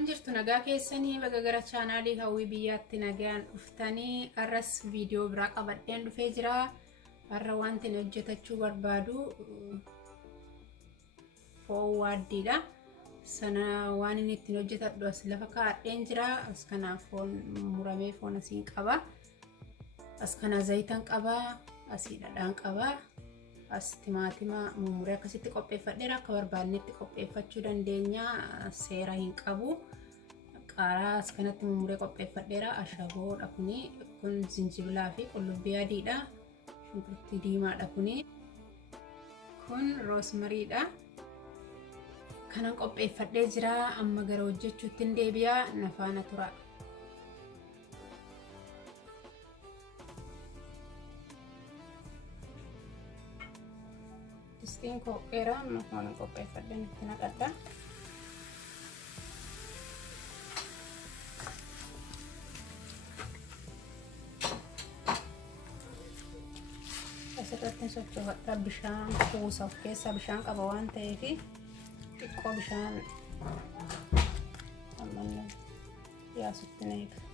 Akkam jirtu nagaa keessanii baga gara chaanaalii Hawwii Biyyaatti nagaan dhuftanii arras viidiyoo biraa qabadheen dhufee jira. Har'a wanti ani hojjetachuu barbaadu foon waaddiidha. Sana waan inni ittiin hojjetadhu as lafa kaa'adheen jira. As kana foon muramee foon asiin qaba. As kana zayitan qaba, asii dhadhaan qaba. As timaatima mumuree akkasitti qopheeffadheera. Akka barbaadnetti qopheeffachuu dandeenya. Seera hin qabu. Qaaraa as kanatti mumuree qopheeffadheera. Ashaboodha kuni. Kun zinjibilaa fi qullubbii adiidha. Shunkurtii diimaadha kuni. Kun roosmariidha. Kanan qopheeffadhee jira. Amma gara hojjechuutti hin deebi'a. Na faana tura. Distiin qopheera. Amma kanan qopheeffadheen itti naqadha. Asirratti socho'adha. Bishaan kuusa of keessaa bishaan qaba waan ta'eef xiqqoo bishaan ammallee yaasutti na eega.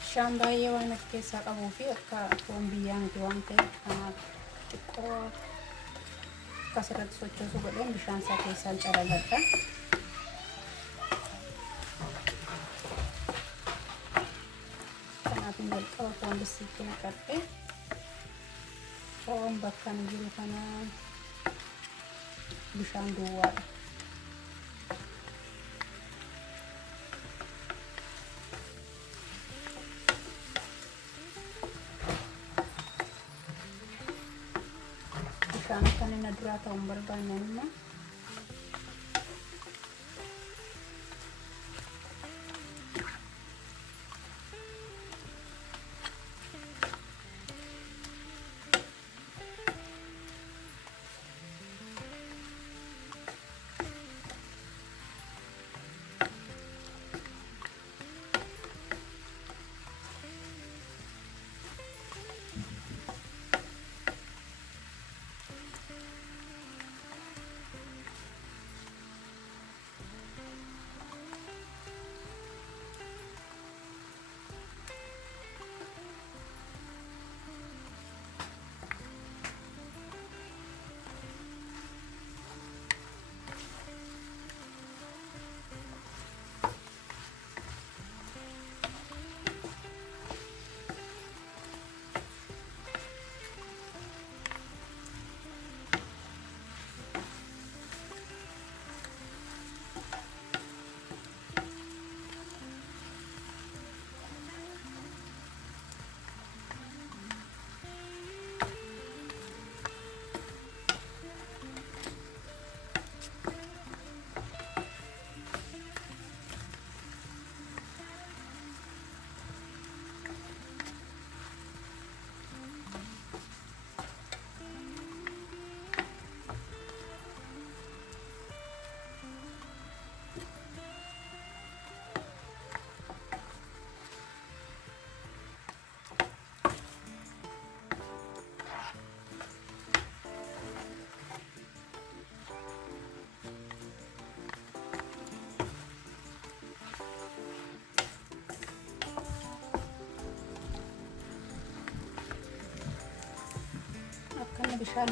Bishaan baay'ee waan of keessaa qabuu fi akka foon biyyaa miti waan ta'eef kanaaf xiqqoo akkasirratti sochoosuu godheen bishaan isaa keessaan calaladha. Kanaaf hin jalqaba foon distiitti naqadhe foon bakka inni jiru kana bishaan duwwaadha. Kan inni duraa ta'uun barbaanne immoo bishaan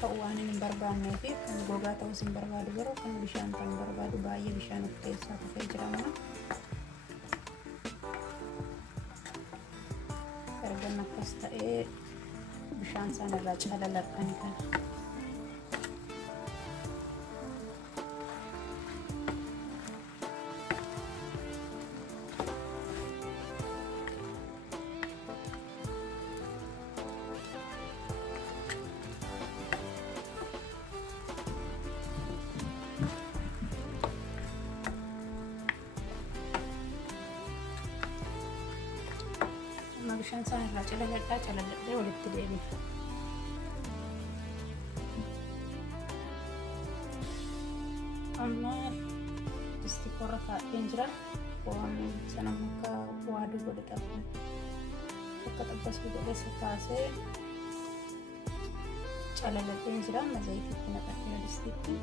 ta'uu waan hin barbaannee fi kan gogaa ta'uus hin barbaadu garuu kan bishaan kan barbaadu baay'ee bishaan of keessaa dhufee jira mana. Erga akkas ta'ee bishaan sanarraa calaladhaan kana. Bishaan sanarraa calaladhee walitti deebina. Amma distii korra kaa'een jira. Waan sana muka waaduu godhe qabu. Akka xabbasuu godheessa kaasee calaladheen jira. Amma zayitiitti naqadhee distiitti.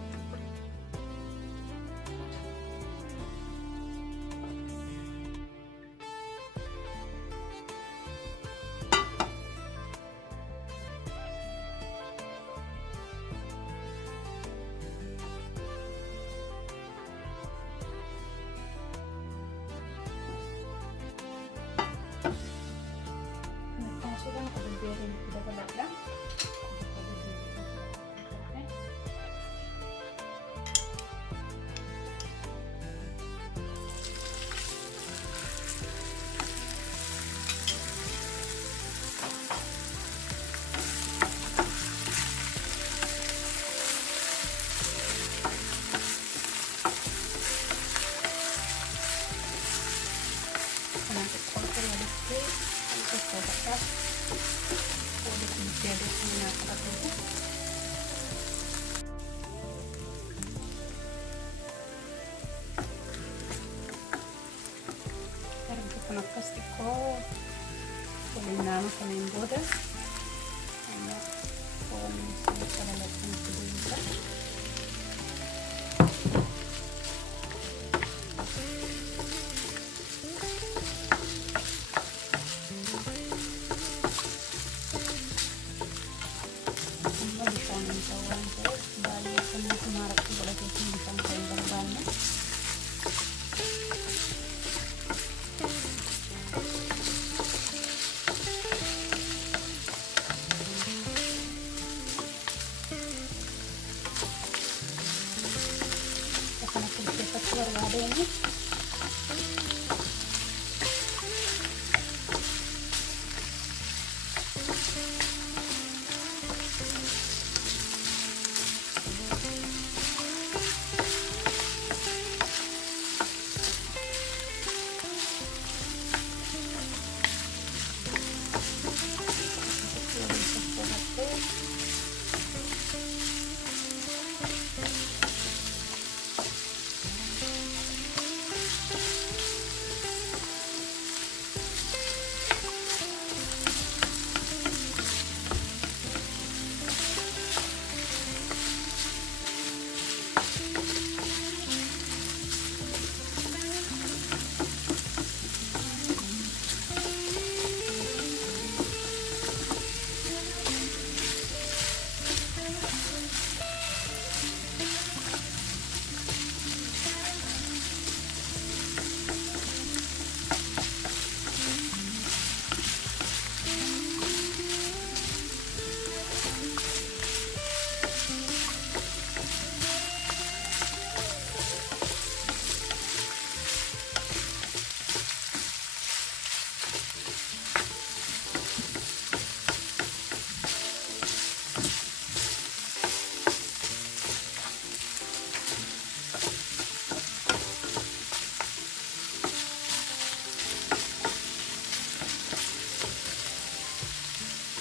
Kan akkas xiqqoo waliin naannoo kanneen booda amma foon sana calaladhaan itti deebisa. Amma bishaan hin ta'u waan ta'eef baay'ee kan nuti maaratti godhateetiin bishaan kan hin barbaanne. Barbaadeen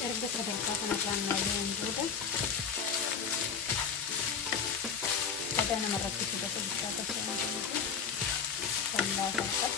erga sadarkaa kanarraan naannoo booda sadaa namarratti fudhata bishaata isaanii kan laafata.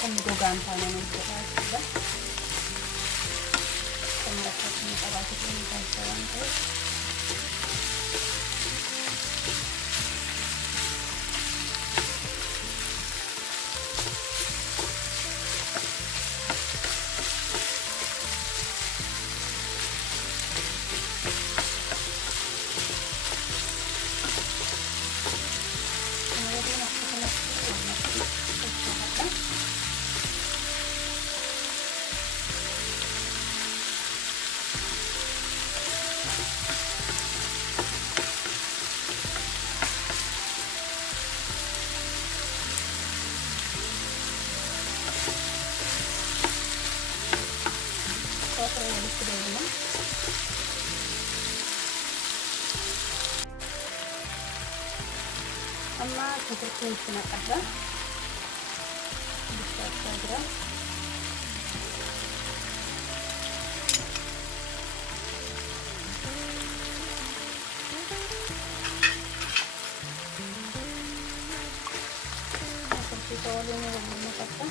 kan gogaan taanaan hojjetaa jechuudha. Kan rakkatanii qabaatee kan taasisaa waan ta'eef. Amma seperti ini ada bisa saja seperti kalau ini begini saja.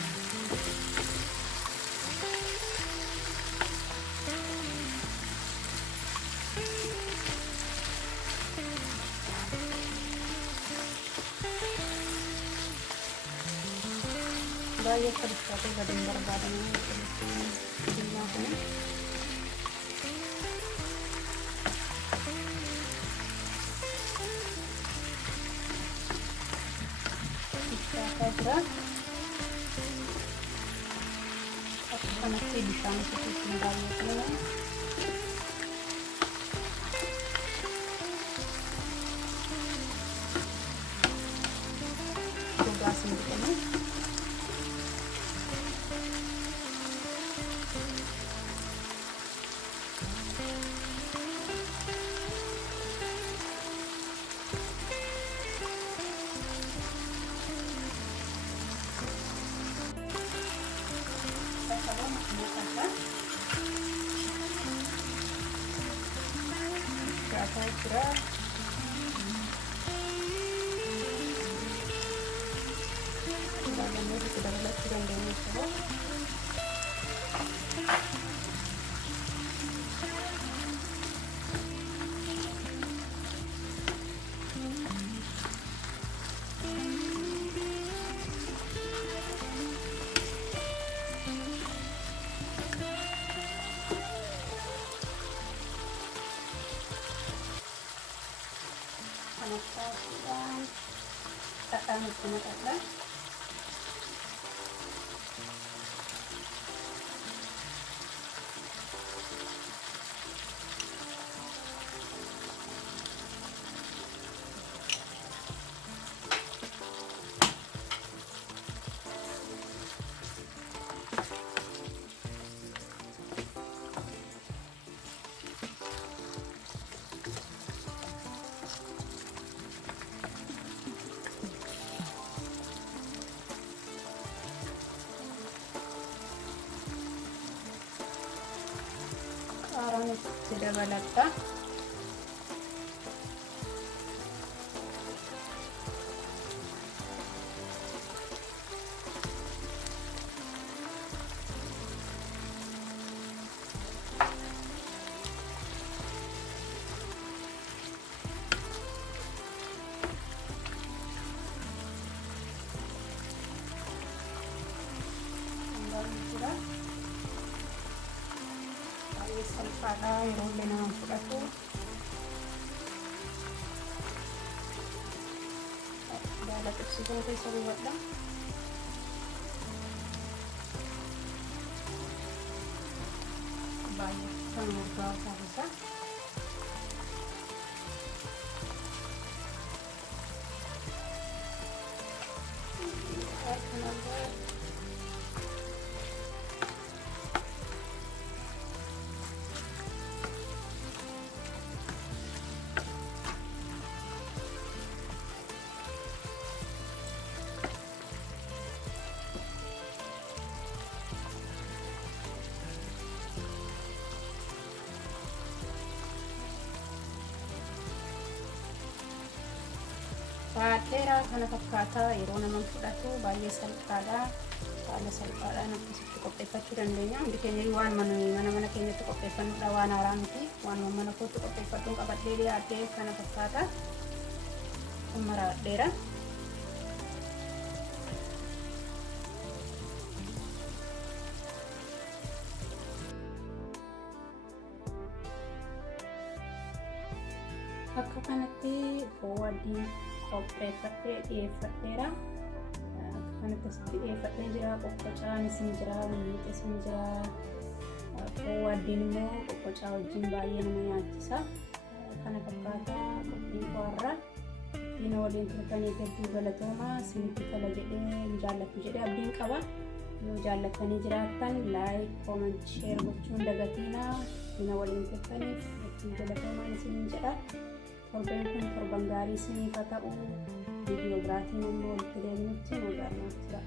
Baay'ee sadiisaatee gadiin barbaadamanii diimaa kun ittaataa jira. Akka kanatti bishaan itti baay'atanii gogaa simbiqanii saya kira dalamnya sudah lebih dari itu. Dan tak menggunakan orang sudah balata. Salphaadha yeroo illee nama fudhatu daala qabsiisuu keessa buufadha. Baay'ee kan urgaa taasisa. Baadheeraa kana fakkaataa yeroo nama fudhatu baay'ee salphaadha. haala salphaadhaan akkasitti qopheeffachuu dandeenya. Hundi keenya waan mana keenyatti qopheeffannudha, waan haaraa miti. Waan mana kootti qopheeffadhuun qabadhee dhiyaadhee kana fakkaata. Kun maraadheera. Akka kanatti foon adii qopheeffadhee dhiyeeffadheera. Kanatti asitti dhiyeeffadhee jira. Qoqqocaanis ni jira, miixis ni jira. Foon adiin immoo qoqqocaa wajjin baay'ee nama nyaachisa. Kana fakkaata qophiin fo'arra. Diina waliin turtaniif hedduu galatooma. Isinitti tola jedhee jaallattu jedhee abdiin qaba. Yoo jaallattanii jiraattan laayik, kooment, sheer gochuun dagatiina. Diina waliin turtaniif hedduu galatoomaa isiniin jedha. Torbeen kun torban gaarii isiniif haa ta'u. Viidiyoo biraatiin immoo walitti deebinutti nagaan nuuf jira.